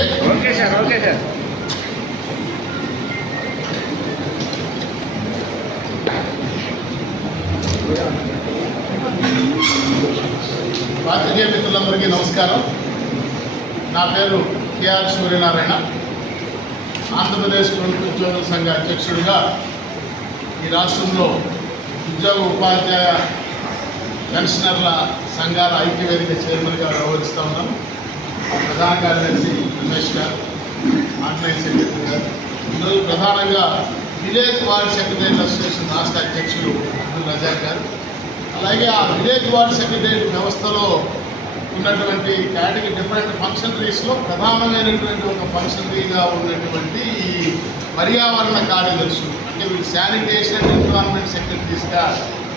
Okay okay sir. Okay sir మిత్రులందరికీ నమస్కారం. నా పేరు కేఆర్ సూర్యనారాయణ. ఆంధ్రప్రదేశ్ ప్రభుత్వ ఉద్యోగుల సంఘ అధ్యక్షుడిగా ఈ రాష్ట్రంలో ఉద్యోగ ఉపాధ్యాయ పెన్షనర్ల సంఘాల ఐక్యవేదిక చైర్మన్గా వ్యవహరిస్తూ ఉన్నాను. ప్రధాన కార్యదర్శి రమేష్ గారు ఆన్లైన్ సెక్రటరీ గారు ఈరోజు ప్రధానంగా విలేజ్ వార్డ్ సెక్రటరీ అసోసియేషన్ రాష్ట్ర అధ్యక్షులు అబ్దుల్ రజాక్ గారు. అలాగే ఆ విలేజ్ వార్డ్ సెక్రటరీ వ్యవస్థలో ఉన్నటువంటి కేటగిరీ డిఫరెంట్ ఫంక్షనరీస్లో ప్రధానమైనటువంటి ఒక ఫంక్షనరీగా ఉన్నటువంటి ఈ పర్యావరణ కార్యదర్శులు అంటే వీళ్ళు శానిటేషన్ ఎన్విరాన్మెంట్ సెక్రటరీస్గా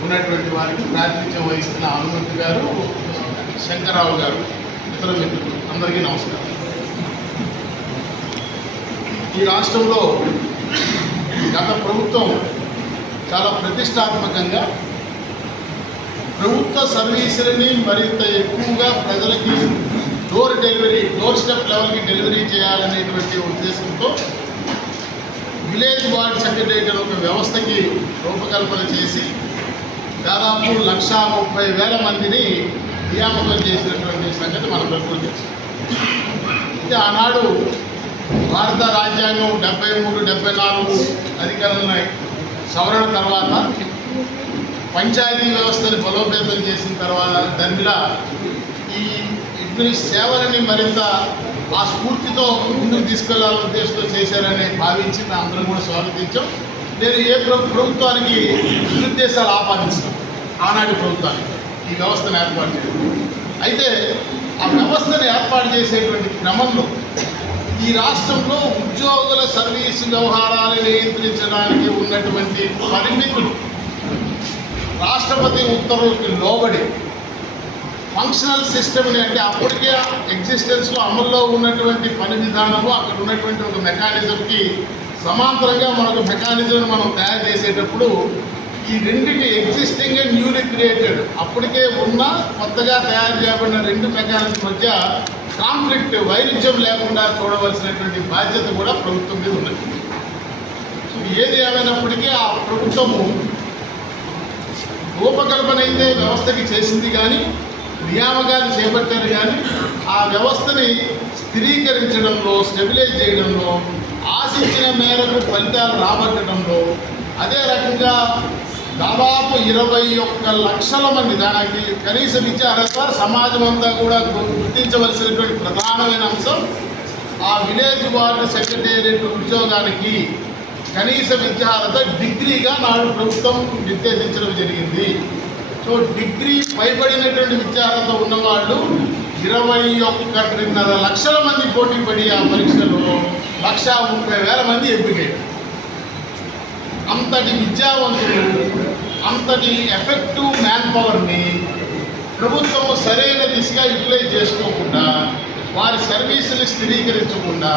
ఉన్నటువంటి వారికి ప్రాతినిధ్యం వహిస్తున్న హనుమంత్ గారు శంకరరావు గారు. ఇతర మిత్రులు అందరికీ నమస్కారం. ఈ రాష్ట్రంలో గత ప్రభుత్వం చాలా ప్రతిష్టాత్మకంగా ప్రభుత్వ సర్వీసులని మరింత ఎక్కువగా ప్రజలకి డోర్ డెలివరీ డోర్ స్టెప్ లెవెల్కి డెలివరీ చేయాలనేటువంటి ఉద్దేశంతో విలేజ్ వార్డ్ సెక్రటరేట్ అనే ఒక వ్యవస్థకి రూపకల్పన చేసి దాదాపు లక్ష ముప్పై వేల మందిని నియామకం చేసినటువంటి సంగతి మన ప్రభుత్వం తెలుసు. అయితే ఆనాడు భారత రాజ్యాంగం డెబ్బై మూడు డెబ్బై నాలుగు అధికారుల సవరణ తర్వాత పంచాయతీ వ్యవస్థని బలోపేతం చేసిన తర్వాత దాని మీద ఈ ఇన్ని సేవలని మరింత ఆ స్ఫూర్తితో ముందుకు తీసుకెళ్ళాలనే ఉద్దేశంతో చేశారని భావించి మేము అందరం కూడా స్వాగతించాం. నేను ఏ ప్రభుత్వానికి దురుద్దేశాలు ఆపాదించాను. ఆనాటి ప్రభుత్వానికి. ఈ వ్యవస్థను ఏర్పాటు చేయడం అయితే ఆ వ్యవస్థను ఏర్పాటు చేసేటువంటి క్రమంలో ఈ రాష్ట్రంలో ఉద్యోగుల సర్వీసు వ్యవహారాలను నియంత్రించడానికి ఉన్నటువంటి పరిమితులు రాష్ట్రపతి ఉత్తర్వులకి లోబడి ఫంక్షనల్ సిస్టమ్ని అంటే అప్పటికే ఎగ్జిస్టెన్స్లో అమల్లో ఉన్నటువంటి పని విధానము అక్కడ ఉన్నటువంటి ఒక మెకానిజంకి సమాంతరంగా మనకు మెకానిజంను మనం తయారు చేసేటప్పుడు ఈ రెండింటి ఎగ్జిస్టింగ్ అండ్ న్యూలీ క్రియేటెడ్ అప్పటికే ఉన్న కొత్తగా తయారు చేయబడిన రెండు మెకానిక్స్ మధ్య కాన్ఫ్లిక్ట్ వైరుధ్యం లేకుండా చూడవలసినటువంటి బాధ్యత కూడా ప్రభుత్వం మీద ఉన్నది. సో ఏది ఏమైనప్పటికీ ఆ ప్రభుత్వము రూపకల్పన అయితే వ్యవస్థకి చేసింది కానీ నియామకాలు చేపట్టారు కానీ ఆ వ్యవస్థని స్థిరీకరించడంలో స్టెబిలైజ్ చేయడంలో ఆశించిన మేరకు ఫలితాలు రాబట్టడంలో అదే రకంగా దాదాపు ఇరవై ఒక్క లక్షల మంది దానికి కనీస విద్యార్హత సమాజం అంతా కూడా గు- గుర్తించవలసినటువంటి ప్రధానమైన అంశం ఆ విలేజ్ వార్డు సెక్రటేరియట్ ఉద్యోగానికి కనీస విద్యార్హత డిగ్రీగా నాడు ప్రభుత్వం నిర్దేశించడం జరిగింది. సో డిగ్రీ పైబడినటువంటి విద్యార్హత ఉన్నవాళ్ళు ఇరవై ఒక్కటిన్నర లక్షల మంది పోటీ పడి ఆ పరీక్షలో లక్ష ముప్పై వేల మంది ఎంపికయ్యారు. అంతటి విద్యావంతులు అంతటి ఎఫెక్టివ్ మ్యాన్ పవర్ని ప్రభుత్వం సరైన దిశగా యూటిలైజ్ చేసుకోకుండా వారి సర్వీసులు స్థిరీకరించకుండా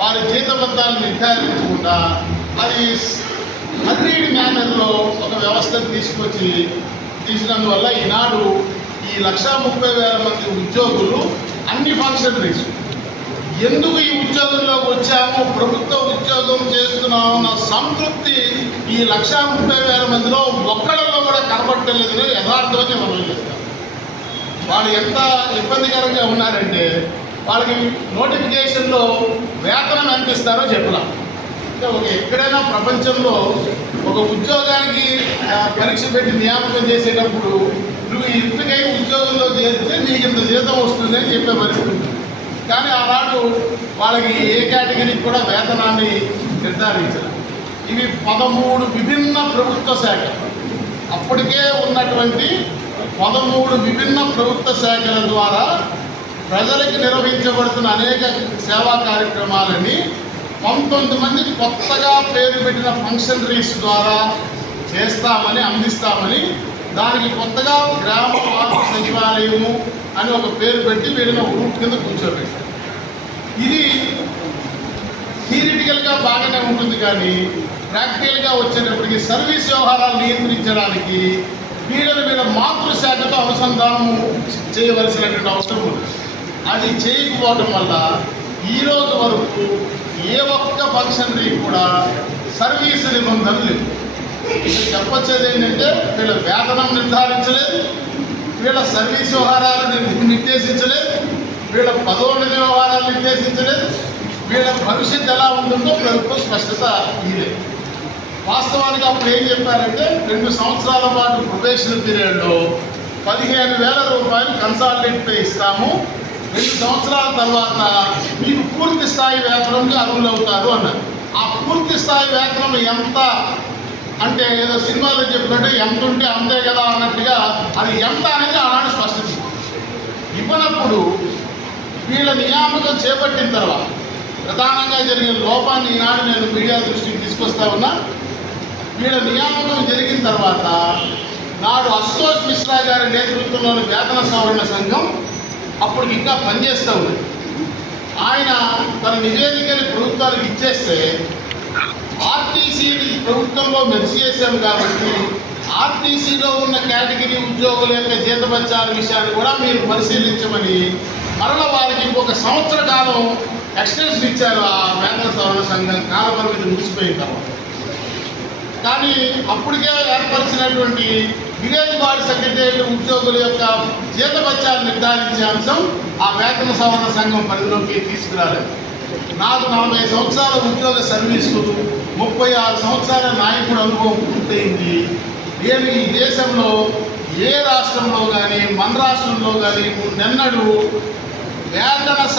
వారి జీతబద్ధాలు నిర్ధారించకుండా అది హండ్రీడ్ మేనర్లో ఒక వ్యవస్థను తీసుకొచ్చి తీసినందువల్ల ఈనాడు ఈ లక్షా ముప్పై వేల మంది ఉద్యోగులు అన్ని ఫంక్షనరీస్ ఎందుకు ఈ ఉద్యోగంలోకి వచ్చాము? ప్రభుత్వ ఉద్యోగం చేస్తున్నామన్న సంతృప్తి ఈ లక్షా ముప్పై వేల మందిలో ఒక్కడల్లో కూడా కనబట్టలేదని యథార్థమని మనం వాళ్ళు ఎంత ఇబ్బందికరంగా ఉన్నారంటే వాళ్ళకి నోటిఫికేషన్లో వేతనం ఎంత ఇస్తారో చెప్పలేం. అంటే ఒక ఎక్కడైనా ప్రపంచంలో ఒక ఉద్యోగానికి పరీక్ష పెట్టి నియామకం చేసేటప్పుడు నువ్వు ఇంతకై ఉద్యోగంలో చేరితే నీకు ఇంత జీతం వస్తుంది అని చెప్పే పరిస్థితి కానీ ఆనాడు వాళ్ళకి ఏ కేటగిరీకి కూడా వేతనాన్ని నిర్ధారించారు ఇవి పదమూడు విభిన్న ప్రభుత్వ శాఖలు. అప్పటికే ఉన్నటువంటి పదమూడు విభిన్న ప్రభుత్వ శాఖల ద్వారా ప్రజలకు నిర్వహించబడుతున్న అనేక సేవా కార్యక్రమాలని పంతొమ్మిది మంది కొత్తగా పేరు పెట్టిన ఫంక్షనరీస్ ద్వారా చేస్తామని అందిస్తామని దానికి కొత్తగా గ్రామ వార్డు సచివాలయము అని ఒక పేరు పెట్టి వీళ్ళని ఒక రూట్ కింద కూర్చోబెట్టారు ఇది థియరిటికల్గా బాగానే ఉంటుంది కానీ ప్రాక్టికల్గా వచ్చేటప్పటికి సర్వీస్ వ్యవహారాలు నియంత్రించడానికి వీళ్ళని వీళ్ళ మాతృశాఖతో అనుసంధానం చేయవలసినటువంటి అవసరం ఉంది. అది చేయకపోవడం వల్ల ఈరోజు వరకు ఏ ఒక్క ఫంక్షనరీ కూడా సర్వీస్ నిబంధనలు లేవు. ఇక్కడ చెప్పొచ్చేది ఏంటంటే వీళ్ళ వేతనం నిర్ధారించలేదు వీళ్ళ సర్వీస్ వ్యవహారాలు నిర్దేశించలేదు వీళ్ళ పదోన్నతి వ్యవహారాలు నిర్దేశించలేదు వీళ్ళ భవిష్యత్తు ఎలా ఉంటుందో ప్రభుత్వం స్పష్టత ఇదే. వాస్తవానికి అప్పుడు ఏం చెప్పారంటే రెండు సంవత్సరాల పాటు ప్రొబేషన్ పీరియడ్లో పదిహేను వేల రూపాయలు కన్సాలిడేట్ ఇస్తాము రెండు సంవత్సరాల తర్వాత మీకు పూర్తి స్థాయి వేతనంకి అర్హులు అవుతారు అన్నారు. ఆ పూర్తి స్థాయి వేతనం ఎంత అంటే ఏదో సినిమాలో చెప్పినట్టు ఎంత ఉంటే అంతే కదా అన్నట్టుగా అది ఎంత అనేది ఆనాడు స్పష్టం ఇవ్వనప్పుడు వీళ్ళ నియామకం చేపట్టిన తర్వాత ప్రధానంగా జరిగిన లోపాన్ని ఈనాడు నేను మీడియా దృష్టికి తీసుకొస్తా ఉన్నా. వీళ్ళ నియామకం జరిగిన తర్వాత నాడు అశుతోష్ మిశ్రా గారి నేతృత్వంలోని వేతన సవరణ సంఘం అప్పుడు ఇంకా పనిచేస్తూ ఉంది ఆయన తన నివేదికని ప్రభుత్వానికి ఇచ్చేస్తే ఆర్టీసీ ప్రభుత్వంలో మెర్చి చేశాం కాబట్టి ఆర్టీసీలో ఉన్న కేటగిరీ ఉద్యోగుల యొక్క జీతపత్యాల విషయాన్ని కూడా మీరు పరిశీలించమని మరల వారికి ఇంకొక సంవత్సర కాలం ఎక్స్టెన్షన్ ఇచ్చారు ఆ వేతన సవరణ సంఘం. కాలపరిమితి ముగిసిపోయిన తర్వాత. కానీ అప్పటికే ఏర్పరిచినటువంటి విలేజ్ వార్డ్ సెక్రటరీ ఉద్యోగుల యొక్క జీతపత్యాలు నిర్ధారించే అంశం ఆ వేతన సవరణ సంఘం పరిధిలోకి తీసుకురాలేదు. నాకు నలభై సంవత్సరాల ఉద్యోగ సర్వీసు ముప్పై ఆరు సంవత్సరాల నాయకుడు అనుభవం పూర్తయింది. నేను ఈ దేశంలో ఏ రాష్ట్రంలో కానీ మన రాష్ట్రంలో కానీ నిన్నడు వేతన